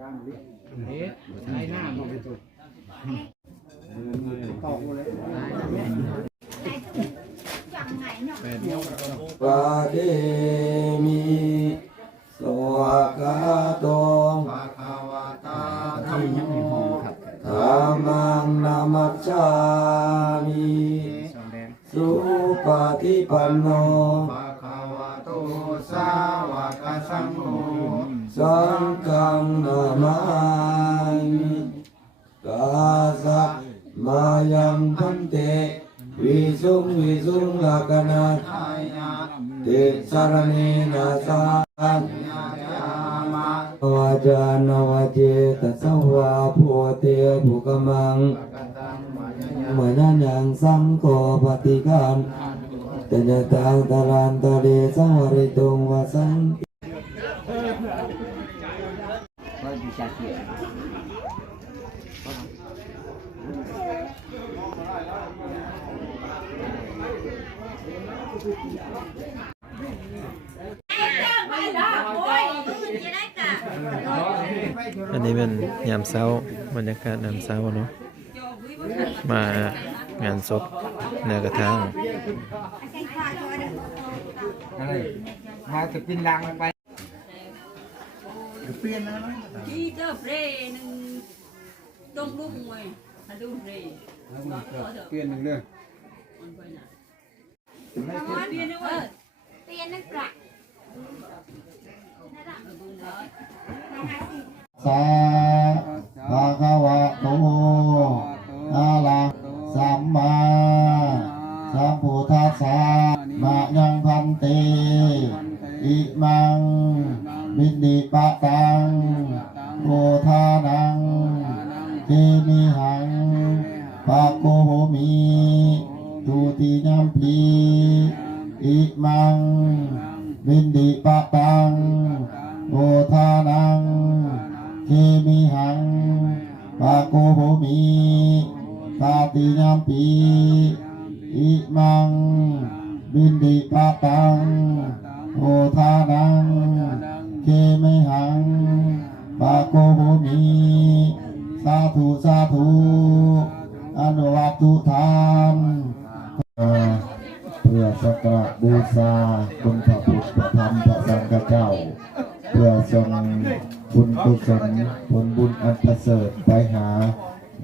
พุ่นจังหวะเฮ็ดใช้หน้าบ่เป็นตั ปันโนภาคาวาโตสาวกสังโฆสังฆังนามามิกาสักมายังพันเตวิสุงวิสุงลักนาทายาเตสารเนนาสานยามาวาจานวาเจตสวาโพเตภุกมังกันตังมายายาเหมือนนั้นยังสังโฆปฏิการ ตัญญตังตรันตะเดสังวริตุงวสังอันนี้เป็นยามเช้าบรรยากาศยามเช้าเนาะมางานศพแนวกระทาง อะไรมาจะกินลังมันไปเปลี่ยนนะที่เจอเฟรหนึ่งต้องลูกมวยมาดูเฟรเปลี่ยนหนึ่งเรื่องมันไปน่ะเปลี่ยนเว้ยเปลี่ยนนั่นกะสาภาคะวะโตอะระ หังปะโกโหมิตาติยัมปีอิมังมินดิปะตัง โอทานัง เคเมหังปะโกโหมิสาธุสาธุอนุวัตุทานเอ่อเพื่อสักการบูชาคุณพระพุทธพระธรรมพระสังฆเจ้า เพื่อทรงบุญกุศลผลบุญอันประเสริฐไปหา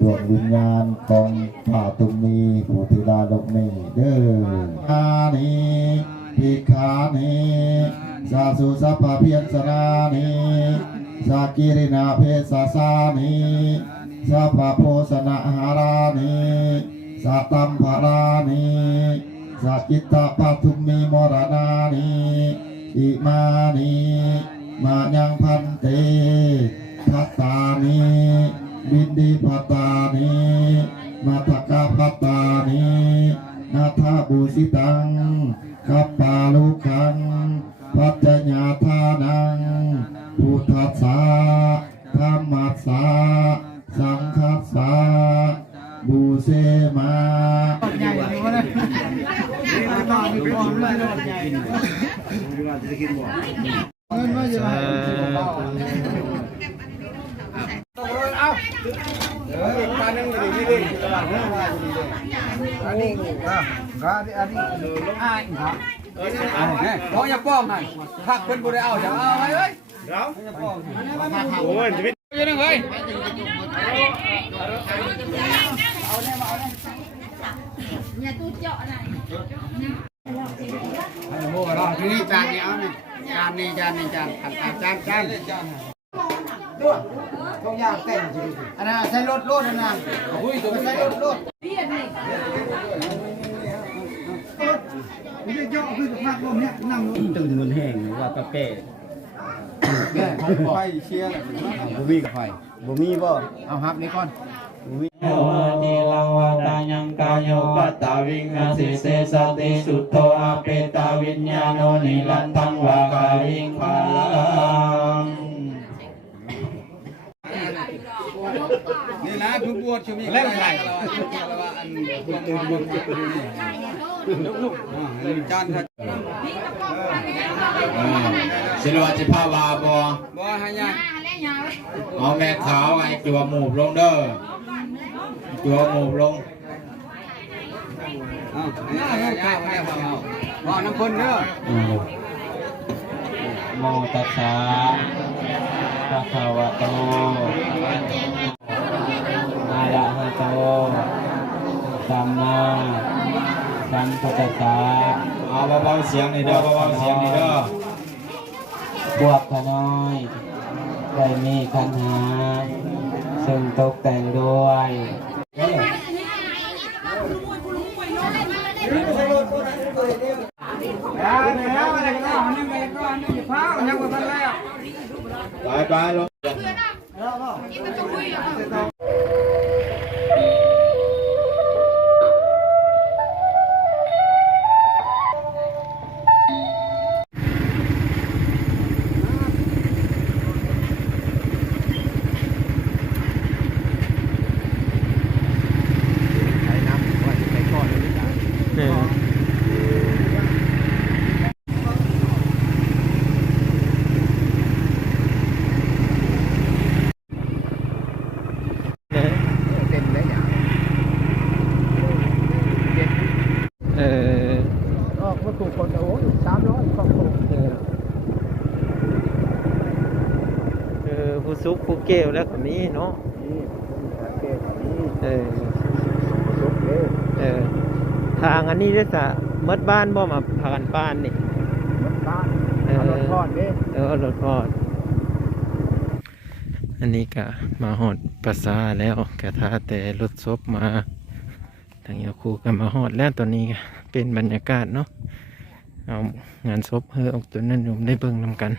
ดวงวิญญาณของป่าตุมนีผู้ธิดาลกนี้เด้ออานีพิกขานีสาสุสัพพะเพียรสนานีสากิรินาเพศสานีสัพพโพสนาหารานีสัตัมภารานีสัจิตตปัทุมมีมรณานีอิมานี มายังพันเตทัตตานีบินดีพัตตานีมาทกาพัตตานีนาทาบูสิตังกัปปาลุคังพัจญาทานังพุทธัสสะธรรมัสสะสังคัสสะบูเสมาใหญ่เลยนะนอนอยู่ก่อนเลยใหญ่เงินมาอยู่ไหนเอาเดี๋ยวอีกปลาหนึ่งอยู่นี่ดิตลาดนั่งได้อยู่นี่ดิอันนี้อะร้านนี้อันนี้อ่าอีกครับอันนี้เพราะอย่าป้องให้ถ้าเพิ่นบ่ได้เอาจะเอาไว้เอ้ยเราอย่าป้องโงาตู้เจาะอะไรโอ้โหรอที่นี่จานนี้เอานี่จานนี้จานจานจานจานจานจานด้วยต้องยาเต้นจริงอันนั้นใช้รถรถนะนะอุ้ยตัวใช้รถรถเปลี่ยนนี่ไม่ได้ย่อขึ้นมากลมเนี่ยนั่งตื่นมันแห้งว่าตะแก่แก่ไฟเชียร์บุมีกับไฟบุมีบ่เอาฮับนี่ก่อน บุมีวาติลังวาตายังกายโยกัตตาวิงาสิเสสติสุทโธอาเปตาวิญญาโนนิรันตังวากาวิงพังนี่นะคือบวชช่วงนี้เล่นไข่แล้วว่าอันตื่นบวชลูกจานครับนี่ตะโกเออสิรวจิภาวาบ่บ่ให้ยังเอาแม่ขาวไอ้จัวหมูบลงเด้อ จัวหมูบลงเอาให้ให้ให้ให้เอาบ่น้ำคนเด้ออืมโมตัสสะภะคะวะโตอะระหะโตสัมมาสัมพุทธัสสะเอาเบาๆเสียงนี่เด้อเบาๆเสียงนี่เด้อบวกขน้อยได้มีคันหา ซึ่งตกแต่งด้วยไปไปลง ซุกผู้เกลแล้วก็มีเนาะนี่เก็บนี่เออลุกเด้อเออทางอันนี้ด้วยสะมดบ้านบ่มาพากันป้านนี่บ้านเออเอารถทอดเด้เออรถพอด อันนี้ก็มาหอดภาษาแล้วกะทาแต่รถซบมาทางยาคูก็มาหอดแล้วตอนนี้ก็เป็นบรรยากาศเนาะเอางานศพเฮอออกตัวนั้นโยมได้เบิ่งนำกัน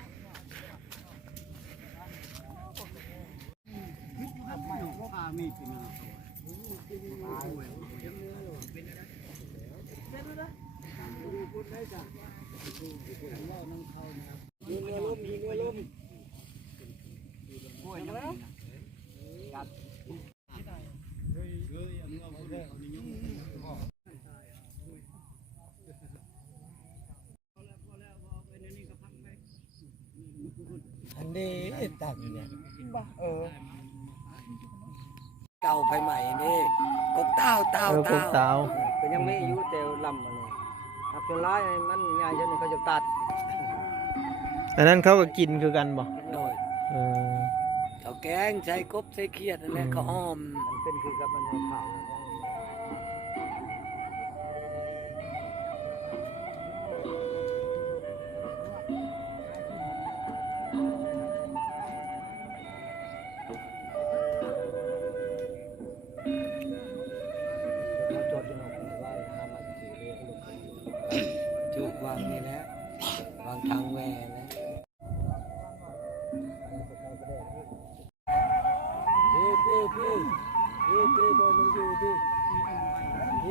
อันนี้ตักเนี่ยเออเต่าไฟใหม่นี่กบเต้าเต้าเออกบเต้ายังไม่อายุแต่ลำมันเลย ถ้าเป็นร้ายมันใหญ่จนเขาจะตัดอันนั้นเขาก็กินคือกันบ่โดยเออเขาแกงใช้กบใช้เครียดนั่นแหละก็อ้อม มันเป็นคือกับมันเผา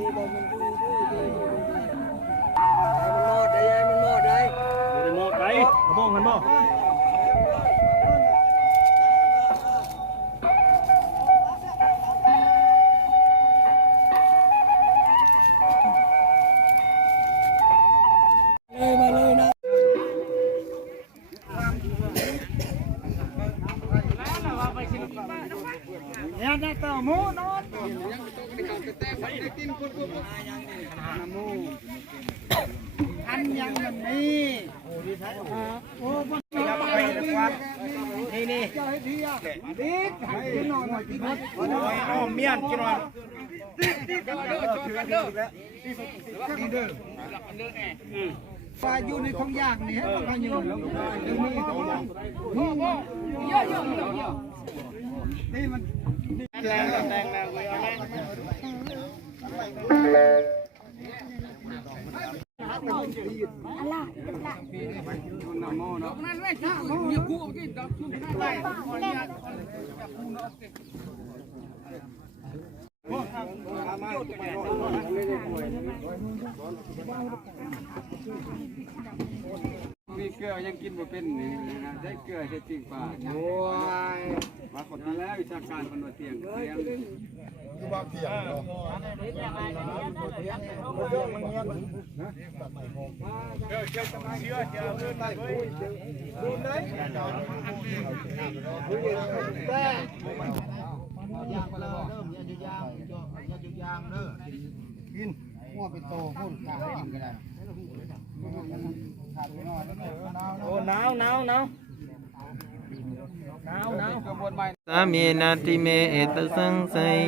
มันอยู่พี่พี่พี่พี่ให้มันหมดได้ให้มันหมดได้บ่ได้หมดไดกระมองกันบ่ อันยังมันนี่โอ้ดีใช่อ้มันไปดีกว่านี่นี่เจ้าให้ดีอะดีกินหน่อยหน่อยกินหน่อยอ้อมเมียนกินหน่อ ปลาอยู่ในท้องยากนี่ฮะปลาอยู่นี่ท้องยากนี่มันแรงแรงแรงเลยเมีเกลือยังกินบ่เป็นนี่นะใช้เกลือใช้ปิ้งปลาโอ้ยมาคนนั้นแล้ววิชาการคนว่าเตียงเตียงคือว่าเที่ยงเนาะโอ้หนาว หนาวหนาวหนาวหนาวกระบวนใหม่สามีนาติเมเอตสังสย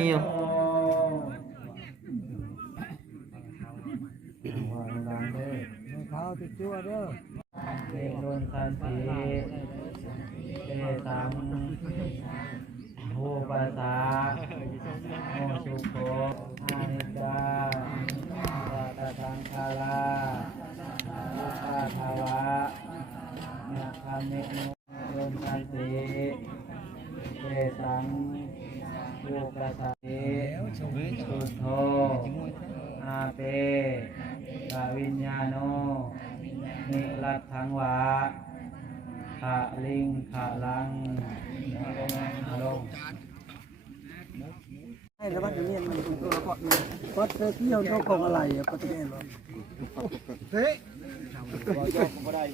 เตโนนสันติเตสัง โหปัสสะโมสุโขอานิจาสัตตังคาลาอุปาทาวะนะคามิโนโนนสันติเตสังโหปัสสะสุโธอาเปกวิญญาโนนิรัตถังวา ขะลิงขะลังอารมณ์ให้แล้วมันจะเรียนมันเป็นตัวละครนี่วัดเที่ยวเจ้าของอะไรอะปฏิเสธหรอ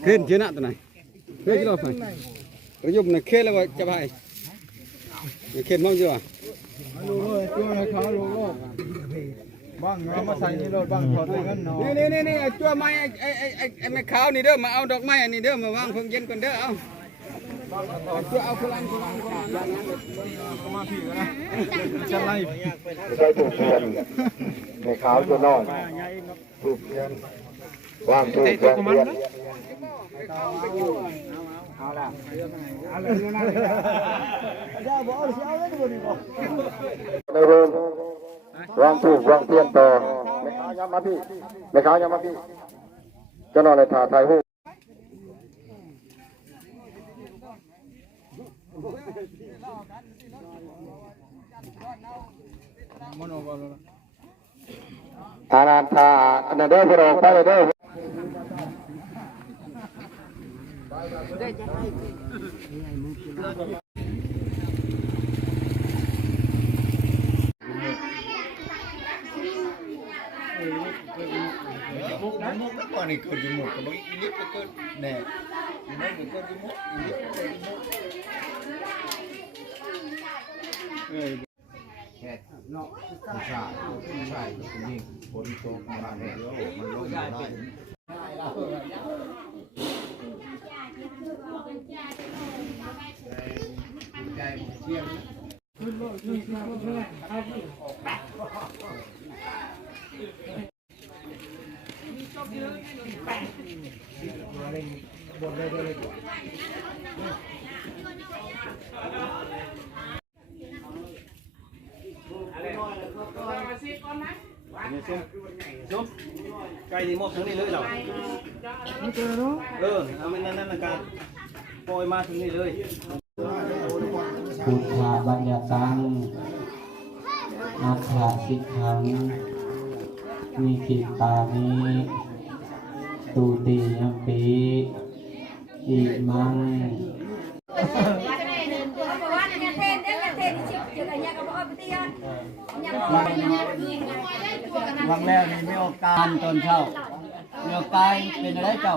ขึ้นเชื่อหนะตัวไหนเฮ้ยกี่เรอบไปประยุบนะเค้แล้วก็จะไปเค้มั่งจ้ะรู้เลยตัวละเขารู้โลก บ้างเอามาใส่ในรถบ้างถอดเงินเนาะนี่นี่นี่นี่จั่วไม้ไอ้ไอ้ไอ้ไอ้ไม้ขาวนี่เด้อมาเอาดอกไม้อันนี้เด้อมาวางเพิ่งเย็นก่อนเด้อเอาจั่วเอาพลังพลังพลังอย่างนั้นจะไล่ใช้ถูกเทียนในขาวจะนอนถูกเทียนวางถูกเทียนเทียนอย่าบอกเสียเอาเลยดูดิบอกในเรื่อง วางถูกวางเทียนต่อในขาย้ำมาพี่ในขาย้ำมาพี่จะนอนในถาไทยหูอานันทาอันนั้นเด้อพระองค์ไปเลยเด้อมุกนะมุกแล้วก่อนนี่เกิดอยู่หมดก็บอกอีลิฟก็เกิดแน่อีนั่นก็เกิดอยู่หมดอีลิฟ ก็เกิดอยู่หมไก่ที่มอบทั้งนี้เลยเหรอไม่เจอเนาะเออเอาไม่นั่นนั่นนะการปล่อยมาถึงนี่เลยพุทธาบัญญัตังอาคาสิกขังมีขิตานิตูติยัมปี อีกไปเตี้ยยังบอกเนี่ยยิงวังแล้วนี่ไม่โอกาสตอนเช้ามีโอกาสเป็นอะไรเจ้า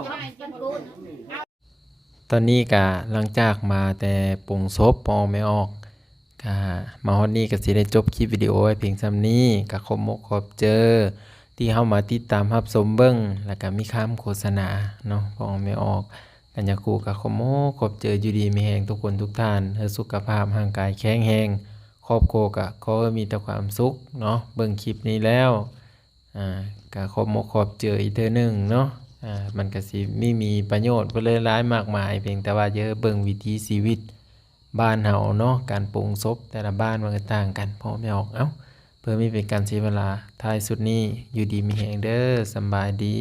ตอนนี้กะหลังจากมาแต่ปรุงซบพอไม่ออกกะมาฮอดนี้ก็สิได้จบคลิปวิดีโอไว้เพียงซ้ำนี้กะขอบมกขอบเจอ ที่เข้ามาติดตามรับชมเบิ่งแล้วก็มีคำโฆษณาเนาะพอไม่ออก กันยาคูกะขอบมขอบเจออยู่ดีมีแหงทุกคนทุกท่านให้สุขภาพร่างกายแข็งแรงครอบครัวกะขอมีแต่ความสุขเนาะเบิ่งคลิปนี้แล้วอ่ากะขอบมขอบเจออีกเทื่อหนึ่งเนาะอ่ามันก็สิไม่มีประโยชน์เพื่อเลยร้ายมากมายเพียงแต่ว่าเยอะเบิ่งวิถีชีวิตบ้านเฮาเนาะการปรุงศพแต่ละบ้านมันก็ต่างกันพอไม่ออกเอ้าเพื่อไม่เป็นการเสียเวลาท้ายสุดนี้อยู่ดีมีแหงเด้อสบายดี